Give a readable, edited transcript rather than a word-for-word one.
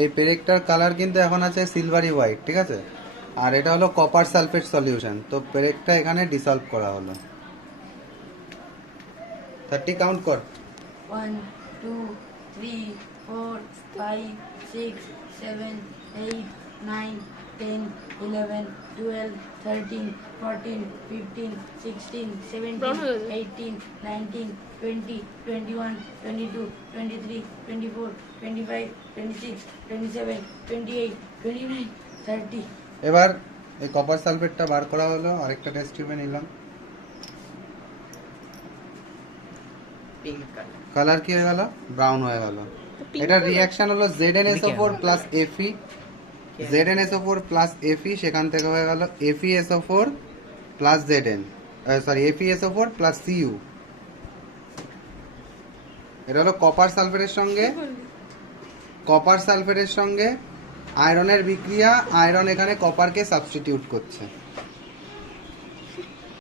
এই পেরেকটার কালার কিন্তু এখন আছে সিলভারি হোয়াইট, ঠিক আছে। আর এটা হলো কপার সালফেট সলিউশন। তো পেরেকটা এখানে ডিসলভ করা হলো। 30 কাউন্ট কর। 1 2 3 4 5 6 7 8 9 10 11 12 13 14 15 16 17 18 19 20 21 22 23 24 25 26 27 28 29 30। এবার এই কপার সালফেটটা বার করা হলো, আরেকটা টেস্ট টিউবে নিলাম। Pink colour. কালার কি হয়ে গেল? ব্রাউন হয়ে গেল। এটার রিঅ্যাকশন হলো ZnSO4 plus Fe, ZnSO4 plus Fe, সেখান থেকে হয়ে গেল FeSO4 plus Zn, sorry FeSO4 plus Cu। এটা হলো কপার সালফেটের সঙ্গে আয়রনের বিক্রিয়া। আয়রন এখানে কপারকে সাবস্টিটিউট করছে।